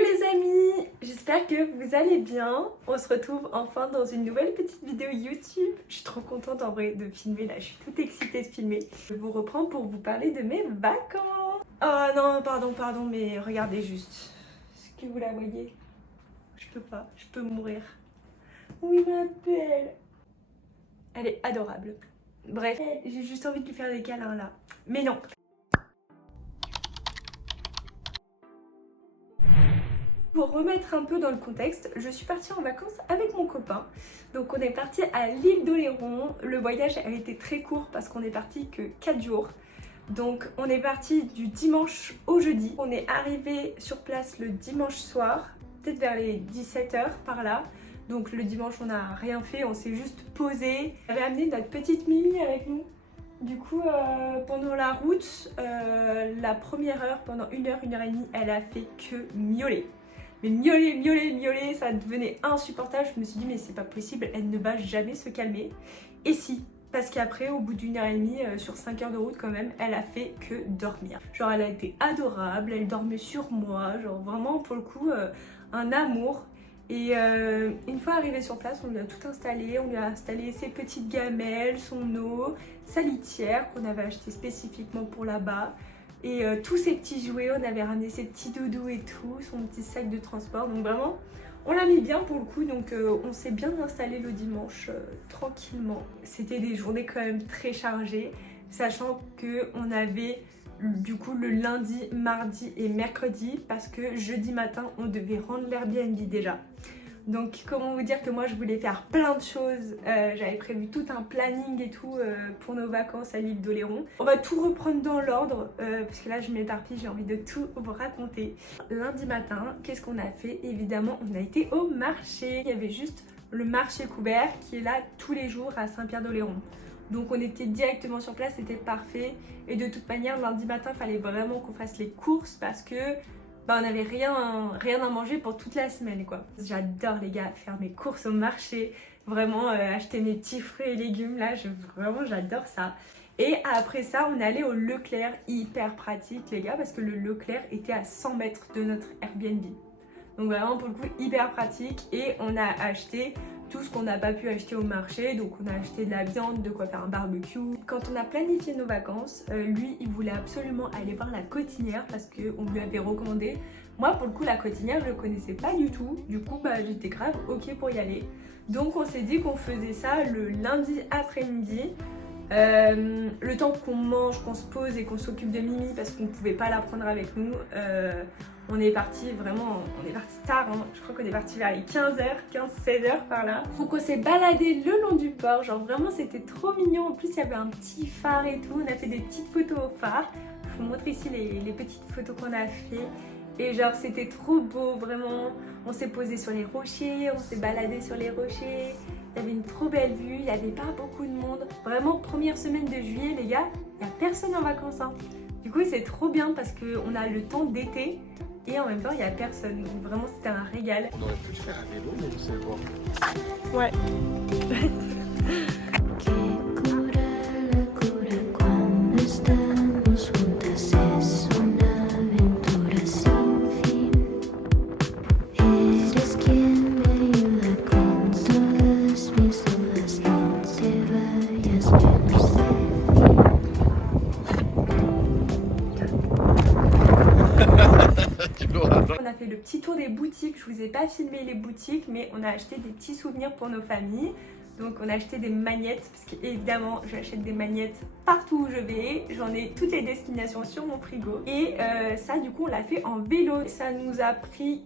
les amis, j'espère que vous allez bien. On se retrouve enfin dans une nouvelle petite vidéo YouTube. Je suis trop contente en vrai de filmer là, je suis toute excitée de filmer. Je vous reprends pour vous parler de mes vacances. Oh non, pardon, mais regardez juste. Est-ce que vous la voyez? Je peux pas, je peux mourir. Oui ma belle. Elle est adorable. Bref, j'ai juste envie de lui faire des câlins là. Mais non. Pour remettre un peu dans le contexte, je suis partie en vacances avec mon copain. Donc on est parti à l'île d'Oléron. Le voyage a été très court parce qu'on est parti que 4 jours. Donc on est parti du dimanche au jeudi. On est arrivé sur place le dimanche soir, peut-être vers les 17h par là. Donc le dimanche on n'a rien fait, on s'est juste posé. On avait amené notre petite Mimi avec nous. Du coup, pendant la route, la première heure, pendant 1 heure et demie, elle a fait que miauler. Mais miauler, ça devenait insupportable. Je me suis dit, mais c'est pas possible, elle ne va jamais se calmer. Et si, parce qu'après, au bout d'1 heure et demie, sur 5 heures de route quand même, elle a fait que dormir. Genre, elle a été adorable, elle dormait sur moi, genre vraiment, pour le coup, un amour. Et une fois arrivée sur place, on lui a tout installé. On lui a installé ses petites gamelles, son eau, sa litière qu'on avait acheté spécifiquement pour là-bas. Et tous ses petits jouets, on avait ramené ses petits doudous et tout, son petit sac de transport. Donc vraiment, on l'a mis bien pour le coup. Donc on s'est bien installé le dimanche tranquillement. C'était des journées quand même très chargées, sachant qu'on avait du coup le lundi, mardi et mercredi parce que jeudi matin on devait rendre l'Airbnb déjà. Donc comment vous dire que moi je voulais faire plein de choses, j'avais prévu tout un planning et tout pour nos vacances à l'île d'Oléron. On va tout reprendre dans l'ordre parce que là je m'éparpille, j'ai envie de tout vous raconter. Lundi matin, qu'est-ce qu'on a fait? Évidemment on a été au marché, il y avait juste le marché couvert qui est là tous les jours à Saint-Pierre-d'Oléron. Donc on était directement sur place, c'était parfait. Et de toute manière, lundi matin, il fallait vraiment qu'on fasse les courses parce que on n'avait rien à manger pour toute la semaine quoi. J'adore les gars, faire mes courses au marché, vraiment acheter mes petits fruits et légumes là, vraiment j'adore ça. Et après ça, on est allé au Leclerc, hyper pratique les gars, parce que le Leclerc était à 100 mètres de notre Airbnb. Donc vraiment pour le coup hyper pratique et on a acheté tout ce qu'on n'a pas pu acheter au marché. Donc on a acheté de la viande, de quoi faire un barbecue. Quand on a planifié nos vacances, lui il voulait absolument aller voir la Cotinière parce qu'on lui avait recommandé. Moi pour le coup la Cotinière je ne connaissais pas du tout. Du coup j'étais grave ok pour y aller. Donc on s'est dit qu'on faisait ça le lundi après-midi. Le temps qu'on mange, qu'on se pose et qu'on s'occupe de Mimi parce qu'on ne pouvait pas la prendre avec nous, on est parti tard, hein. Je crois qu'on est parti vers les 16h par là. Donc on s'est baladé le long du port, genre vraiment c'était trop mignon. En plus il y avait un petit phare et tout, on a fait des petites photos au phare. Je vous montre ici les petites photos qu'on a fait. Et genre c'était trop beau, vraiment. On s'est posé sur les rochers, on s'est baladé sur les rochers. Il y avait une trop belle vue, il n'y avait pas beaucoup de monde. Vraiment, première semaine de juillet, les gars, il n'y a personne en vacances. Hein. Du coup, c'est trop bien parce qu'on a le temps d'été et en même temps, il n'y a personne. Donc vraiment, c'était un régal. On aurait pu le faire à vélo, mais on sait voir. Ouais. On a fait le petit tour des boutiques, je vous ai pas filmé les boutiques mais on a acheté des petits souvenirs pour nos familles. Donc on a acheté des magnettes parce qu'évidemment j'achète des magnettes partout où je vais. J'en ai toutes les destinations sur mon frigo. Et ça du coup on l'a fait en vélo. Ça nous a pris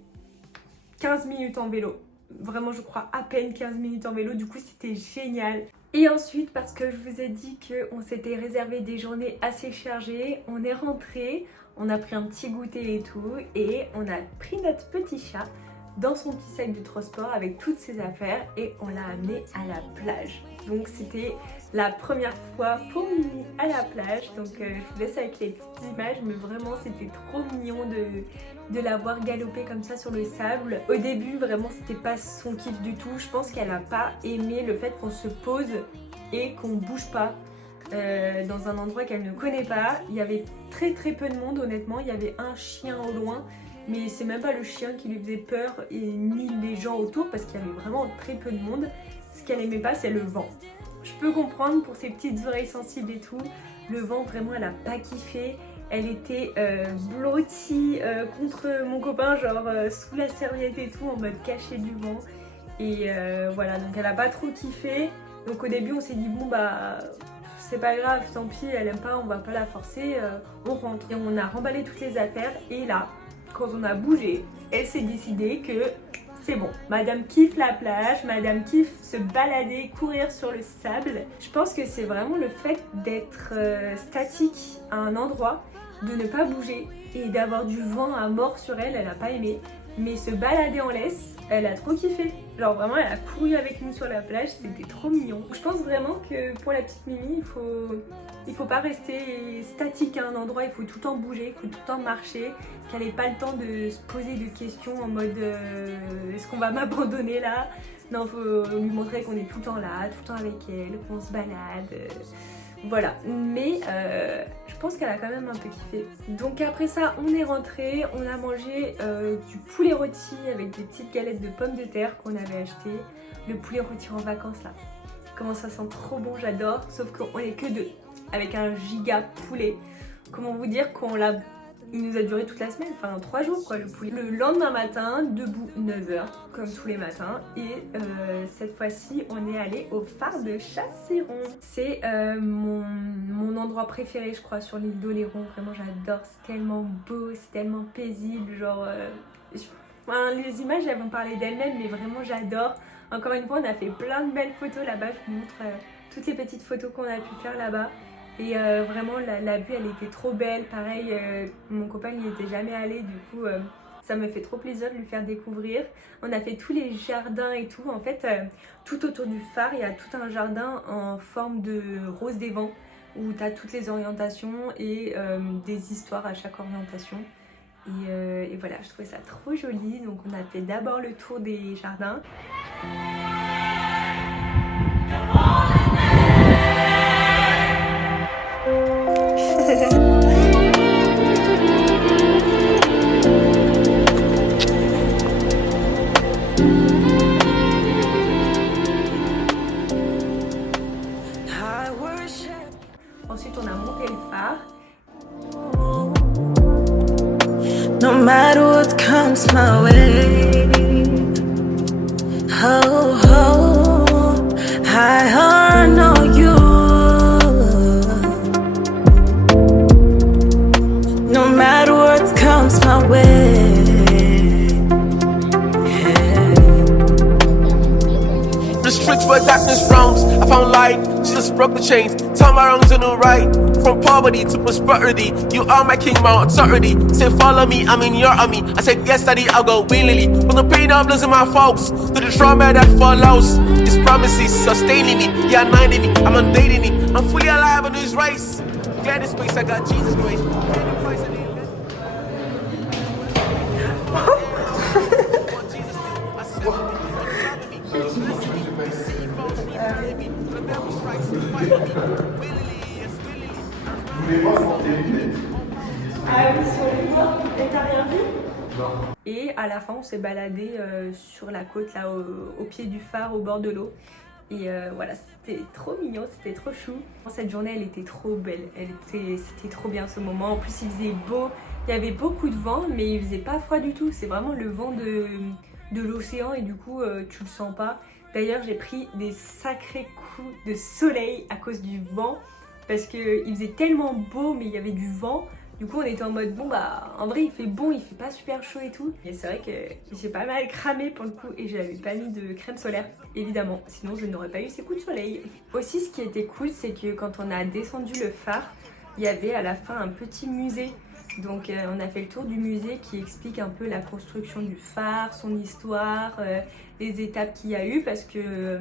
15 minutes en vélo. Vraiment je crois à peine 15 minutes en vélo, du coup c'était génial. Et ensuite parce que je vous ai dit qu'on s'était réservé des journées assez chargées, on est rentré. On a pris un petit goûter et tout et on a pris notre petit chat dans son petit sac de transport avec toutes ses affaires et on l'a amené à la plage. Donc c'était la première fois pour Mimi à la plage. Donc je vous laisse avec les petites images mais vraiment c'était trop mignon de la voir galoper comme ça sur le sable. Au début vraiment c'était pas son kiff du tout. Je pense qu'elle a pas aimé le fait qu'on se pose et qu'on bouge pas. Dans un endroit qu'elle ne connaît pas. Il y avait très peu de monde honnêtement, il y avait un chien au loin mais c'est même pas le chien qui lui faisait peur et ni les gens autour parce qu'il y avait vraiment très peu de monde. Ce qu'elle aimait pas, c'est le vent. Je peux comprendre pour ses petites oreilles sensibles et tout, le vent vraiment elle a pas kiffé. Elle était blottie contre mon copain, genre sous la serviette et tout, en mode caché du vent. Et voilà, donc elle a pas trop kiffé. Donc au début on s'est dit bon bah c'est pas grave, tant pis, elle aime pas, on va pas la forcer, on rentre. Et on a remballé toutes les affaires et là, quand on a bougé, elle s'est décidée que c'est bon. Madame kiffe la plage, madame kiffe se balader, courir sur le sable. Je pense que c'est vraiment le fait d'être statique à un endroit, de ne pas bouger et d'avoir du vent à mort sur elle, elle a pas aimé. Mais se balader en laisse, elle a trop kiffé. Genre vraiment elle a couru avec nous sur la plage, c'était trop mignon. Je pense vraiment que pour la petite Mimi, il faut pas rester statique à un endroit, il faut tout le temps bouger, il faut tout le temps marcher, qu'elle ait pas le temps de se poser des questions en mode est-ce qu'on va m'abandonner là? Non, faut lui montrer qu'on est tout le temps là, tout le temps avec elle, qu'on se balade. Voilà, mais je pense qu'elle a quand même un peu kiffé. Donc après ça, on est rentré, on a mangé du poulet rôti avec des petites galettes de pommes de terre qu'on avait acheté. Le poulet rôti en vacances là, comment ça sent trop bon, j'adore. Sauf qu'on est que deux, avec un giga poulet. Comment vous dire qu'on l'a... Il nous a duré toute la semaine, enfin 3 jours quoi le poulet. Le lendemain matin, debout 9h, comme tous les matins. Et cette fois-ci, on est allé au phare de Chasséron. C'est mon endroit préféré je crois sur l'île d'Oléron. Vraiment j'adore, c'est tellement beau, c'est tellement paisible. Genre, enfin, les images elles vont parler d'elles-mêmes mais vraiment j'adore. Encore une fois on a fait plein de belles photos là-bas. Je vous montre toutes les petites photos qu'on a pu faire là-bas. Et vraiment la vue elle était trop belle, pareil mon copain n'y était jamais allé, du coup ça me fait trop plaisir de lui faire découvrir. On a fait tous les jardins et tout, en fait tout autour du phare il y a tout un jardin en forme de rose des vents où tu as toutes les orientations et des histoires à chaque orientation. Et voilà, je trouvais ça trop joli, donc on a fait d'abord le tour des jardins. Ensuite on a monté le phare. No matter what comes my way, oh, oh, I honor you. No matter what comes my way, yeah. The streets where darkness roams, I found light, Jesus broke the chains, turned my wrongs into right. From poverty to prosperity, you are my king, my authority. Say follow me, I'm in your army. I said yes daddy, I'll go willingly. From the pain of losing my folks, to the trauma that follows. His promises sustaining me, yeah, anointing me, I'm undating me. I'm fully alive in this race. Glad this space, I got Jesus grace. Ah oui, sur les bords, et t'as rien vu? Non. Et à la fin, on s'est baladé sur la côte, là, au pied du phare, au bord de l'eau. Et voilà, c'était trop mignon, c'était trop chou. Cette journée, elle était trop belle, c'était trop bien ce moment. En plus, il faisait beau, il y avait beaucoup de vent, mais il faisait pas froid du tout. C'est vraiment le vent de l'océan et du coup, tu le sens pas. D'ailleurs, j'ai pris des sacrés coups de soleil à cause du vent. Parce qu'il faisait tellement beau mais il y avait du vent. Du coup on était en mode bon bah en vrai il fait bon, il fait pas super chaud et tout. Et c'est vrai que j'ai pas mal cramé pour le coup et j'avais pas mis de crème solaire évidemment. Sinon je n'aurais pas eu ces coups de soleil. Aussi ce qui était cool c'est que quand on a descendu le phare, il y avait à la fin un petit musée. Donc on a fait le tour du musée qui explique un peu la construction du phare, son histoire, les étapes qu'il y a eu parce que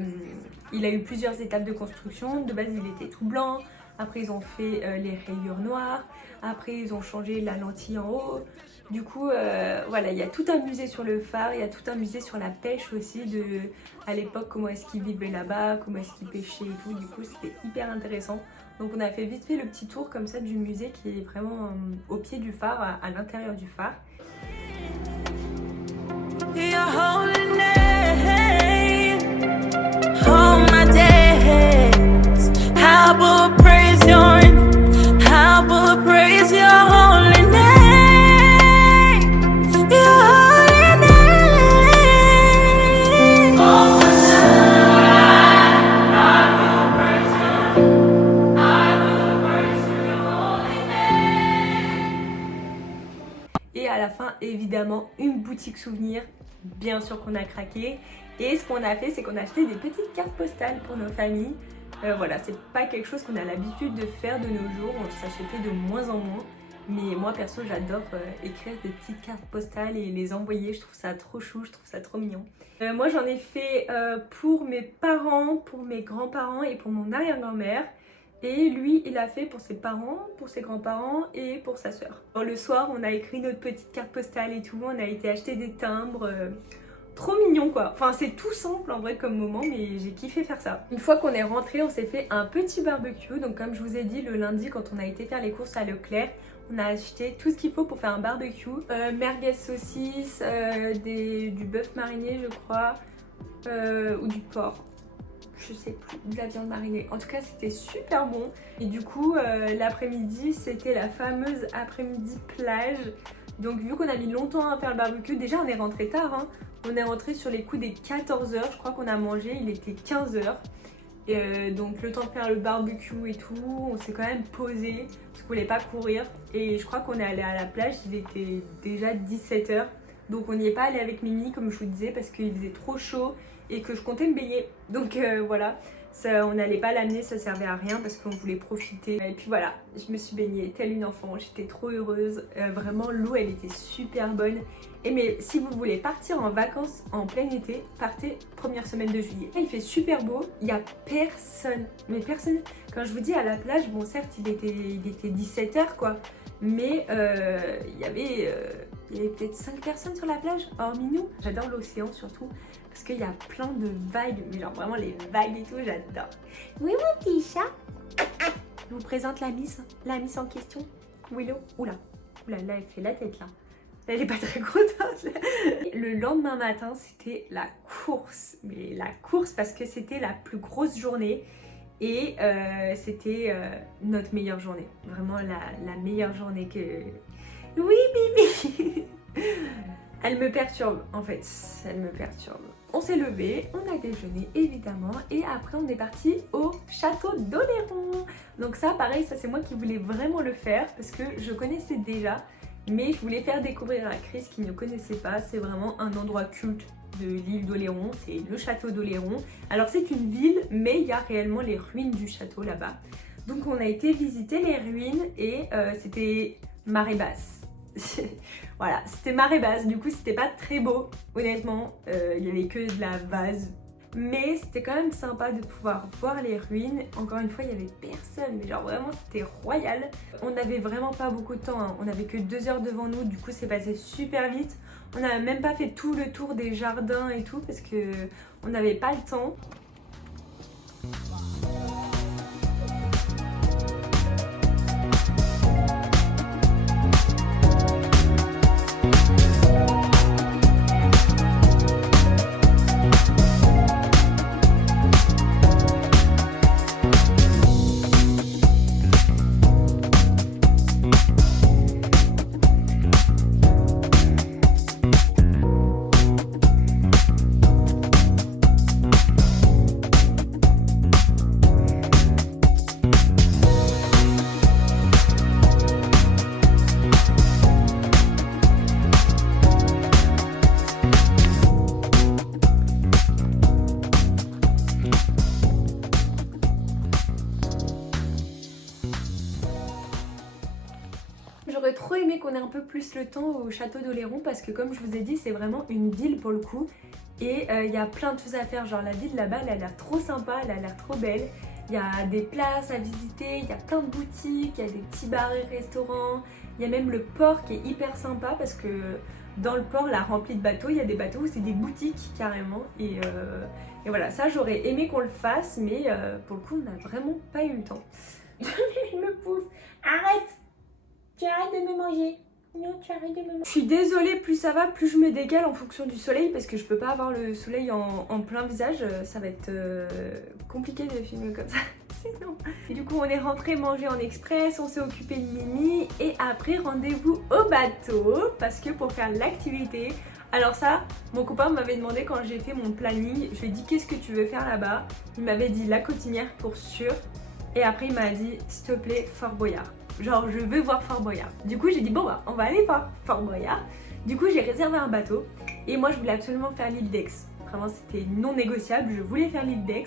il a eu plusieurs étapes de construction. De base il était tout blanc. Après ils ont fait les rayures noires, après ils ont changé la lentille en haut. Du coup voilà, il y a tout un musée sur le phare, il y a tout un musée sur la pêche aussi, à l'époque comment est-ce qu'ils vivaient là-bas, comment est-ce qu'ils pêchaient et tout. Du coup c'était hyper intéressant. Donc on a fait vite fait le petit tour comme ça du musée qui est vraiment au pied du phare, à l'intérieur du phare. évidemment une boutique souvenir, bien sûr qu'on a craqué. Et ce qu'on a fait, c'est qu'on a acheté des petites cartes postales pour nos familles. Voilà, c'est pas quelque chose qu'on a l'habitude de faire de nos jours, ça se fait de moins en moins. Mais moi perso, j'adore écrire des petites cartes postales et les envoyer, je trouve ça trop chou, je trouve ça trop mignon. Moi j'en ai fait pour mes parents, pour mes grands-parents et pour mon arrière-grand-mère. Et lui, il a fait pour ses parents, pour ses grands-parents et pour sa sœur. Le soir, on a écrit notre petite carte postale et tout, on a été acheter des timbres. Trop mignon quoi, enfin c'est tout simple en vrai comme moment, mais j'ai kiffé faire ça. Une fois qu'on est rentré, on s'est fait un petit barbecue. Donc comme je vous ai dit, le lundi quand on a été faire les courses à Leclerc, on a acheté tout ce qu'il faut pour faire un barbecue. Merguez saucisse, du bœuf mariné je crois, ou du porc. Je sais plus, de la viande marinée. En tout cas, c'était super bon. Et du coup, l'après-midi, c'était la fameuse après-midi plage. Donc vu qu'on a mis longtemps à faire le barbecue, déjà on est rentré tard, hein. On est rentré sur les coups des 14h, je crois qu'on a mangé, il était 15h. Donc le temps de faire le barbecue et tout, on s'est quand même posé, parce qu'on voulait pas courir. Et je crois qu'on est allé à la plage, il était déjà 17h. Donc on n'y est pas allé avec Mimi, comme je vous disais, parce qu'il faisait trop chaud et que je comptais me baigner. Donc voilà, ça, on n'allait pas l'amener, ça servait à rien parce qu'on voulait profiter. Et puis voilà, je me suis baignée telle une enfant, j'étais trop heureuse. Vraiment, l'eau, elle était super bonne. Et mais si vous voulez partir en vacances en plein été, partez première semaine de juillet. Il fait super beau, il n'y a personne. Mais personne, quand je vous dis à la plage, bon certes il était 17h quoi. Mais il y avait peut-être 5 personnes sur la plage, hormis nous. J'adore l'océan surtout, parce qu'il y a plein de vagues, mais genre vraiment les vagues et tout, j'adore. Oui mon petit chat. Je vous présente la miss en question, Willow. Oula, là elle fait la tête là. Elle est pas très contente. Le lendemain matin, c'était la course. Mais la course parce que c'était la plus grosse journée. Et c'était notre meilleure journée. Vraiment la meilleure journée que... Oui, Bibi. Elle me perturbe, en fait. Elle me perturbe. On s'est levé, on a déjeuné, évidemment. Et après, on est parti au château d'Oléron. Donc ça, pareil, ça c'est moi qui voulais vraiment le faire. Parce que je connaissais déjà. Mais je voulais faire découvrir à Chris qui ne connaissait pas. C'est vraiment un endroit culte de l'île d'Oléron, c'est le château d'Oléron. Alors c'est une ville, mais il y a réellement les ruines du château là-bas. Donc on a été visiter les ruines et c'était marée basse. Voilà, c'était marée basse, du coup c'était pas très beau, honnêtement. Il y avait que de la vase. Mais c'était quand même sympa de pouvoir voir les ruines. Encore une fois, il n'y avait personne, mais genre vraiment c'était royal. On n'avait vraiment pas beaucoup de temps, hein. On n'avait que 2 heures devant nous, du coup c'est passé super vite. On n'a même pas fait tout le tour des jardins et tout parce que on n'avait pas le temps. J'aurais trop aimé qu'on ait un peu plus le temps au château d'Oléron parce que comme je vous ai dit, c'est vraiment une ville pour le coup. Et il y a plein de choses à faire, genre la ville là-bas, elle a l'air trop sympa, elle a l'air trop belle. Il y a des places à visiter, il y a plein de boutiques, il y a des petits bars et restaurants. Il y a même le port qui est hyper sympa parce que dans le port, là, rempli de bateaux, il y a des bateaux où c'est des boutiques carrément. Et voilà, ça j'aurais aimé qu'on le fasse, mais pour le coup, on n'a vraiment pas eu le temps. Il me pousse, arrête! Tu arrêtes de me manger. Non, tu arrêtes de me manger. Je suis désolée, plus ça va, plus je me décale en fonction du soleil parce que je peux pas avoir le soleil en plein visage. Ça va être compliqué de filmer comme ça. Sinon. Et du coup, on est rentré manger en express, on s'est occupé de Mimi et après rendez-vous au bateau parce que pour faire l'activité. Alors ça, mon copain m'avait demandé quand j'ai fait mon planning, je lui ai dit qu'est-ce que tu veux faire là-bas. Il m'avait dit la Cotinière pour sûr et après il m'a dit s'il te plaît Fort Boyard. Genre je veux voir Fort Boyard. Du coup j'ai dit bon bah on va aller voir Fort Boyard. Du coup j'ai réservé un bateau et moi je voulais absolument faire l'île d'Aix. Vraiment c'était non négociable, je voulais faire l'île d'Aix.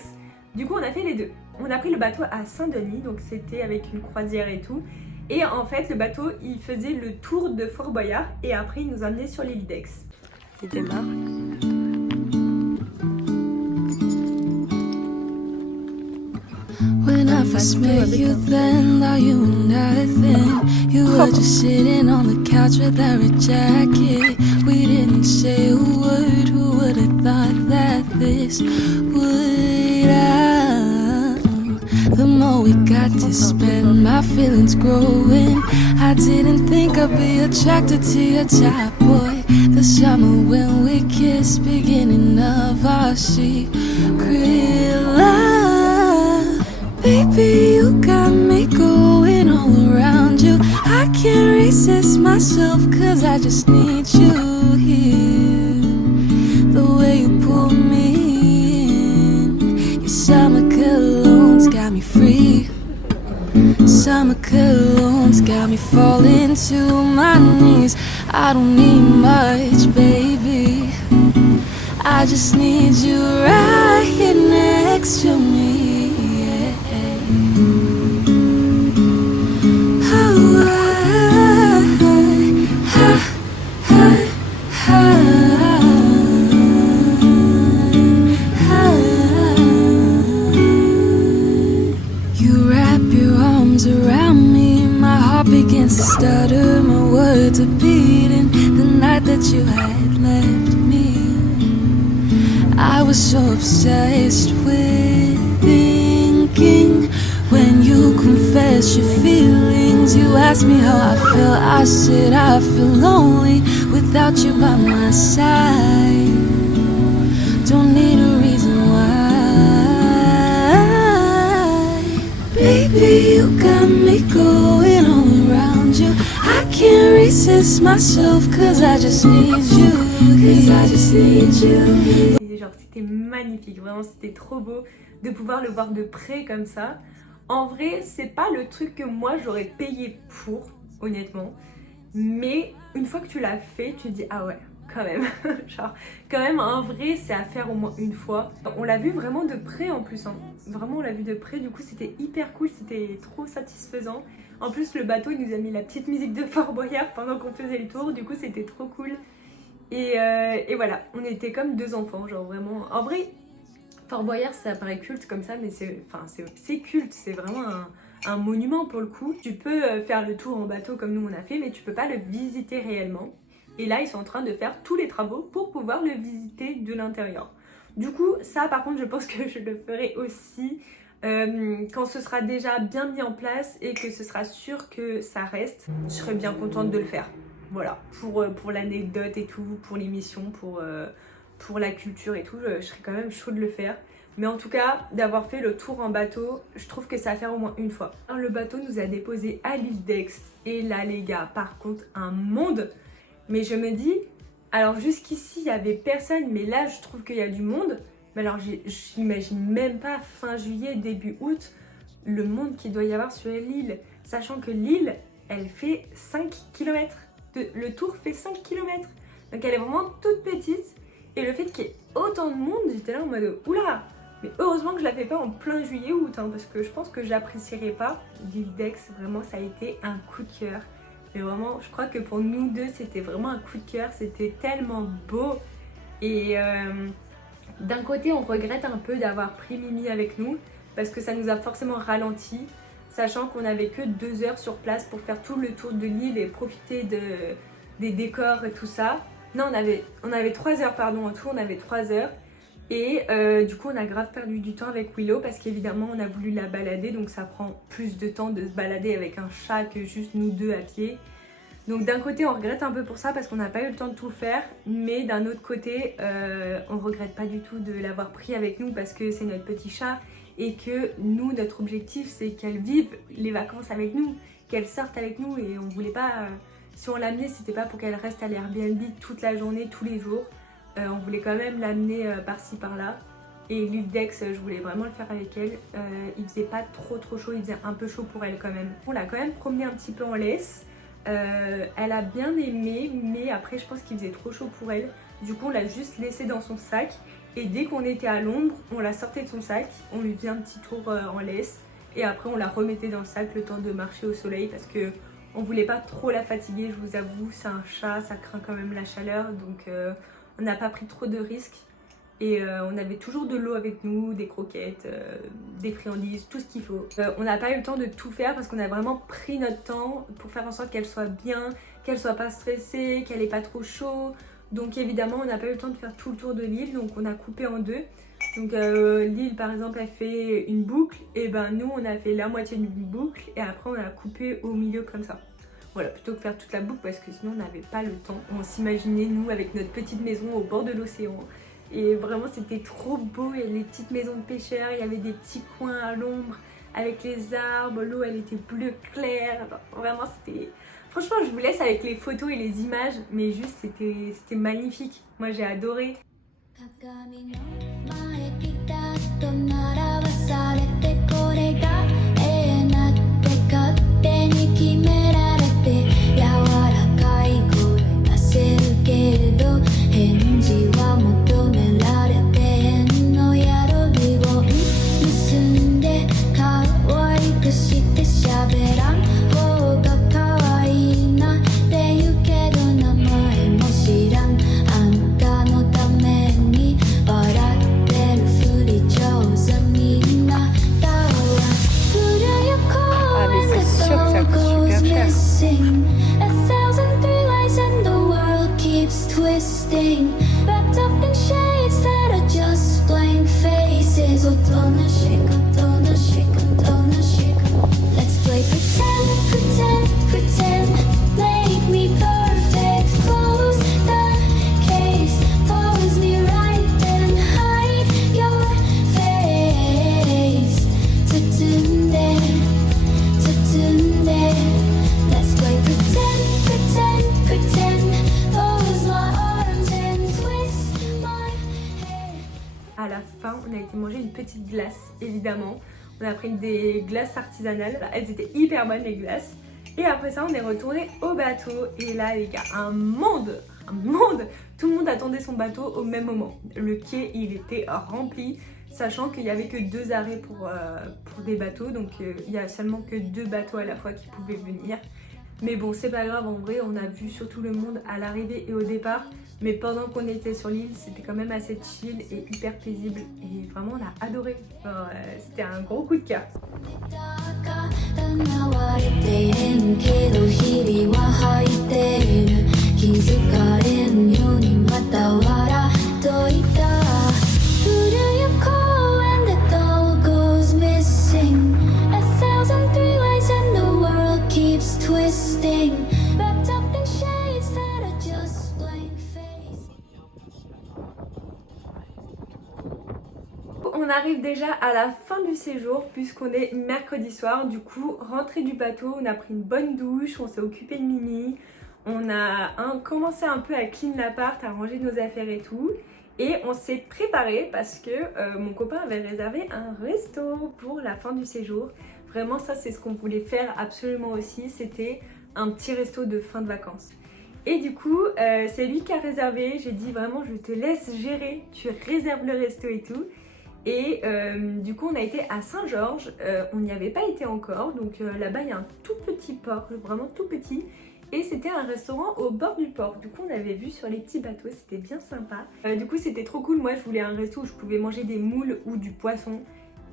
Du coup on a fait les deux. On a pris le bateau à Saint-Denis, donc c'était avec une croisière et tout. Et en fait le bateau il faisait le tour de Fort Boyard et après il nous emmenait sur l'île d'Aix. Il démarre. When I first met you then, thought you were nothing. You were just sitting on the couch with a red jacket. We didn't say a word, who would have thought that this would happen? The more we got to spend, my feelings growing. I didn't think I'd be attracted to your type, boy. The summer when we kissed, beginning of our secret love. Baby, you got me going all around you. I can't resist myself, cause I just need you here. The way you pull me in, your summer cologne's got me free. Summer cologne's got me falling to my knees. I don't need much, baby. I just need you right here next to me. You wrap your arms around me, my heart begins to stutter, my words are beating. The night that you had left me, I was so obsessed with thinking. When you confess your feelings, you ask me how I feel. I said I feel lonely without you by my side. Don't need a reason why. Baby, you got me going all around you. I can't resist myself, cause I just need you. Cause I just need you. Et genre c'était magnifique, vraiment c'était trop beau de pouvoir le voir de près comme ça. En vrai, c'est pas le truc que moi j'aurais payé pour, honnêtement. Mais une fois que tu l'as fait, tu te dis ah ouais, quand même. Genre, quand même, en vrai, c'est à faire au moins une fois. On l'a vu vraiment de près en plus. Hein. Vraiment, on l'a vu de près. Du coup, c'était hyper cool. C'était trop satisfaisant. En plus, le bateau, il nous a mis la petite musique de Fort Boyard pendant qu'on faisait le tour. Du coup, c'était trop cool. Et voilà, on était comme deux enfants. Genre vraiment. En vrai, Fort Boyard, ça paraît culte comme ça, mais c'est culte, c'est vraiment un monument pour le coup. Tu peux faire le tour en bateau comme nous on a fait, mais tu peux pas le visiter réellement. Et là, ils sont en train de faire tous les travaux pour pouvoir le visiter de l'intérieur. Du coup, ça par contre, je pense que je le ferai aussi quand ce sera déjà bien mis en place et que ce sera sûr que ça reste. Je serai bien contente de le faire. Voilà, pour l'anecdote et tout, pour l'émission, pour la culture et tout, je serais quand même chaud de le faire. Mais en tout cas, d'avoir fait le tour en bateau, je trouve que ça à faire au moins une fois. Alors, le bateau nous a déposé à l'île d'Aix. Et là, les gars, par contre, un monde. Mais je me dis, alors jusqu'ici, il n'y avait personne. Mais là, je trouve qu'il y a du monde. Mais alors, j'imagine même pas fin juillet, début août, le monde qu'il doit y avoir sur l'île. Sachant que l'île, elle fait 5 km. Le tour fait 5 km. Donc, elle est vraiment toute petite. Et le fait qu'il y ait autant de monde, j'étais là en mode oula. Mais heureusement que je la fais pas en plein juillet août, hein, parce que je pense que j'apprécierais pas. L'île d'Aix, vraiment, ça a été un coup de cœur. Mais vraiment, je crois que pour nous deux, c'était vraiment un coup de cœur. C'était tellement beau. Et d'un côté, on regrette un peu d'avoir pris Mimi avec nous, parce que ça nous a forcément ralenti, sachant qu'on n'avait que 2 heures sur place pour faire tout le tour de l'île et profiter des décors et tout ça. Non, on avait 3 heures, pardon, en tout, on avait 3 heures. Et du coup, on a grave perdu du temps avec Willow parce qu'évidemment, on a voulu la balader. Donc ça prend plus de temps de se balader avec un chat que juste nous deux à pied. Donc d'un côté, on regrette un peu pour ça parce qu'on n'a pas eu le temps de tout faire. Mais d'un autre côté, on regrette pas du tout de l'avoir pris avec nous parce que c'est notre petit chat. Et que nous, notre objectif, c'est qu'elle vive les vacances avec nous, qu'elle sorte avec nous. Et on voulait pas... si on l'amenait, c'était pas pour qu'elle reste à l'Airbnb toute la journée, tous les jours. On voulait quand même l'amener par-ci par-là. Et l'île d'Aix, je voulais vraiment le faire avec elle. Il faisait pas trop chaud, il faisait un peu chaud pour elle quand même. On l'a quand même promené un petit peu en laisse. Elle a bien aimé, mais après je pense qu'il faisait trop chaud pour elle. Du coup on l'a juste laissée dans son sac. Et dès qu'on était à l'ombre, on la sortait de son sac, on lui faisait un petit tour en laisse. Et après on la remettait dans le sac le temps de marcher au soleil parce que on voulait pas trop la fatiguer, je vous avoue. C'est un chat, ça craint quand même la chaleur. Donc on n'a pas pris trop de risques. Et on avait toujours de l'eau avec nous, des croquettes, des friandises, tout ce qu'il faut. On n'a pas eu le temps de tout faire parce qu'on a vraiment pris notre temps pour faire en sorte qu'elle soit bien, qu'elle soit pas stressée, qu'elle ait pas trop chaud. Donc évidemment on n'a pas eu le temps de faire tout le tour de l'île, donc on a coupé en deux. Donc l'île par exemple elle fait une boucle, et ben nous on a fait la moitié d'une boucle et après on a coupé au milieu comme ça. Voilà, plutôt que faire toute la boucle parce que sinon on n'avait pas le temps. On s'imaginait nous avec notre petite maison au bord de l'océan. Et vraiment c'était trop beau, il y avait les petites maisons de pêcheurs, il y avait des petits coins à l'ombre avec les arbres, l'eau elle était bleu clair, vraiment c'était... Franchement je vous laisse avec les photos et les images, mais juste c'était magnifique, moi j'ai adoré. À la fin, on a été manger une petite glace, évidemment. On a pris des glaces artisanales. Elles étaient hyper bonnes, les glaces. Et après ça, on est retourné au bateau. Et là, les gars, un monde. Tout le monde attendait son bateau au même moment. Le quai, il était rempli, sachant qu'il n'y avait que 2 arrêts pour des bateaux. Donc, il n'y a seulement que 2 bateaux à la fois qui pouvaient venir. Mais bon, c'est pas grave, en vrai, on a vu surtout le monde à l'arrivée et au départ. Mais pendant qu'on était sur l'île, c'était quand même assez chill et hyper paisible. Et vraiment, on a adoré. C'était un gros coup de cœur. On arrive déjà à la fin du séjour puisqu'on est mercredi soir. Du coup, rentrée du bateau, on a pris une bonne douche, on s'est occupé de Mimi. On a commencé un peu à clean l'appart, à ranger nos affaires et tout. Et on s'est préparé parce que mon copain avait réservé un resto pour la fin du séjour. Vraiment ça c'est ce qu'on voulait faire absolument aussi, c'était un petit resto de fin de vacances. Et du coup c'est lui qui a réservé, j'ai dit vraiment je te laisse gérer, tu réserves le resto et tout. Et du coup on a été à Saint-Georges, on n'y avait pas été encore, donc là-bas il y a un tout petit port, vraiment tout petit. Et c'était un restaurant au bord du port, du coup on avait vu sur les petits bateaux, c'était bien sympa. Du coup c'était trop cool, moi je voulais un resto où je pouvais manger des moules ou du poisson.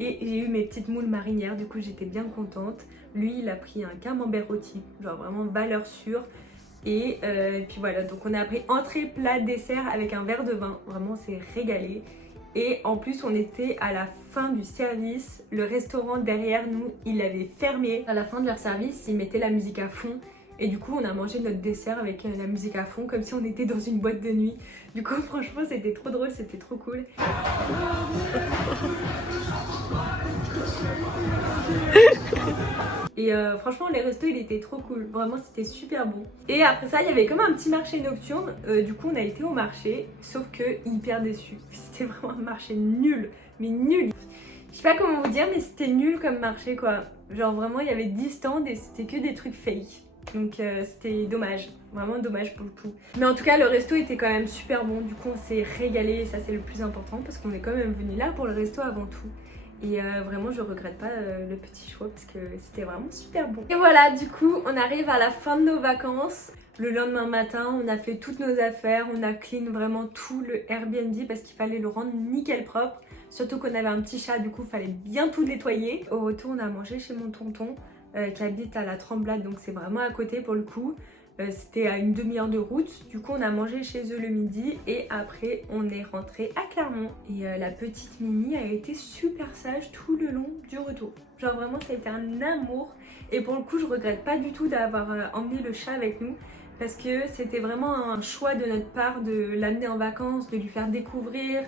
Et j'ai eu mes petites moules marinières, du coup j'étais bien contente. Lui il a pris un camembert rôti, genre vraiment valeur sûre. Et puis voilà, donc on a pris entrée, plat, dessert avec un verre de vin, vraiment on s'est régalé. Et en plus on était à la fin du service, le restaurant derrière nous il avait fermé. À la fin de leur service ils mettaient la musique à fond. Et du coup on a mangé notre dessert avec la musique à fond comme si on était dans une boîte de nuit. Du coup franchement c'était trop drôle, c'était trop cool. Et franchement les restos il était trop cool, vraiment c'était super bon. Et après ça il y avait comme un petit marché nocturne, du coup on a été au marché, sauf que hyper déçu. C'était vraiment un marché nul, mais nul. Je sais pas comment vous dire mais c'était nul comme marché quoi. Genre vraiment il y avait 10 stands et c'était que des trucs fake. Donc c'était dommage, vraiment dommage pour le coup. Mais en tout cas le resto était quand même super bon, du coup on s'est régalé et ça c'est le plus important parce qu'on est quand même venu là pour le resto avant tout. Et vraiment je regrette pas le petit choix parce que c'était vraiment super bon. Et voilà, du coup on arrive à la fin de nos vacances. Le lendemain matin on a fait toutes nos affaires, on a clean vraiment tout le Airbnb parce qu'il fallait le rendre nickel propre. Surtout qu'on avait un petit chat, du coup il fallait bien tout nettoyer. Au retour on a mangé chez mon tonton qui habite à la Tremblade, donc c'est vraiment à côté pour le coup. C'était à une demi-heure de route, du coup on a mangé chez eux le midi et après on est rentré à Clermont. Et la petite Mimi a été super sage tout le long du retour. Genre vraiment ça a été un amour et pour le coup je regrette pas du tout d'avoir emmené le chat avec nous parce que c'était vraiment un choix de notre part de l'amener en vacances, de lui faire découvrir,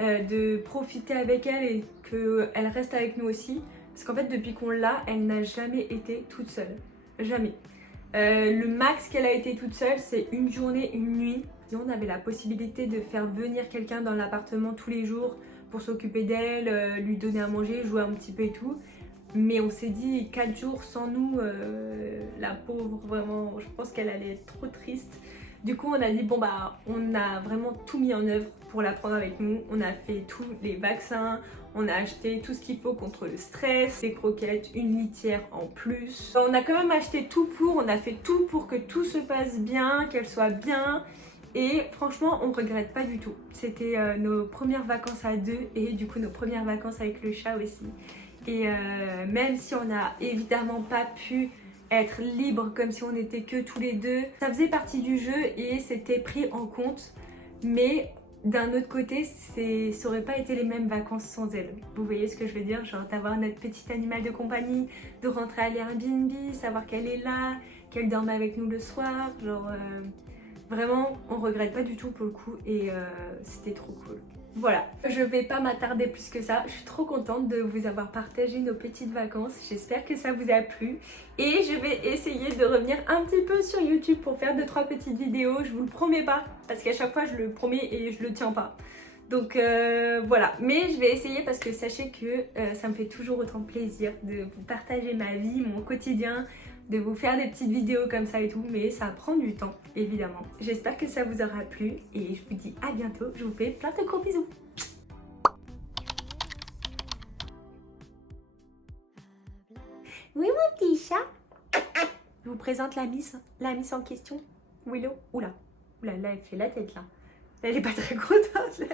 de profiter avec elle et qu'elle reste avec nous aussi. Parce qu'en fait depuis qu'on l'a, elle n'a jamais été toute seule. Jamais. Le max qu'elle a été toute seule c'est une journée, une nuit. Et on avait la possibilité de faire venir quelqu'un dans l'appartement tous les jours pour s'occuper d'elle, lui donner à manger, jouer un petit peu et tout. Mais on s'est dit 4 jours sans nous, la pauvre vraiment, je pense qu'elle allait être trop triste. Du coup on a dit bon bah on a vraiment tout mis en œuvre pour la prendre avec nous. On a fait tous les vaccins, on a acheté tout ce qu'il faut contre le stress, des croquettes, une litière en plus. On a quand même acheté tout on a fait tout pour que tout se passe bien, qu'elle soit bien. Et franchement on regrette pas du tout. C'était nos premières vacances à deux et du coup nos premières vacances avec le chat aussi. Et même si on n'a évidemment pas pu être libre comme si on n'était que tous les deux, ça faisait partie du jeu et c'était pris en compte. Mais d'un autre côté, ça aurait pas été les mêmes vacances sans elle. Vous voyez ce que je veux dire? Genre d'avoir notre petit animal de compagnie, de rentrer à l'Airbnb, savoir qu'elle est là, qu'elle dorme avec nous le soir. Genre vraiment, on regrette pas du tout pour le coup et c'était trop cool. Voilà, je vais pas m'attarder plus que ça, je suis trop contente de vous avoir partagé nos petites vacances, j'espère que ça vous a plu et je vais essayer de revenir un petit peu sur YouTube pour faire 2-3 petites vidéos, je vous le promets pas parce qu'à chaque fois je le promets et je le tiens pas. Donc voilà, mais je vais essayer parce que sachez que ça me fait toujours autant plaisir de vous partager ma vie, mon quotidien, de vous faire des petites vidéos comme ça et tout, mais ça prend du temps, évidemment. J'espère que ça vous aura plu et je vous dis à bientôt. Je vous fais plein de gros bisous. Oui, mon petit chat. Je vous présente la miss en question, Willow. Oula, là, elle fait la tête là. Elle est pas très contente.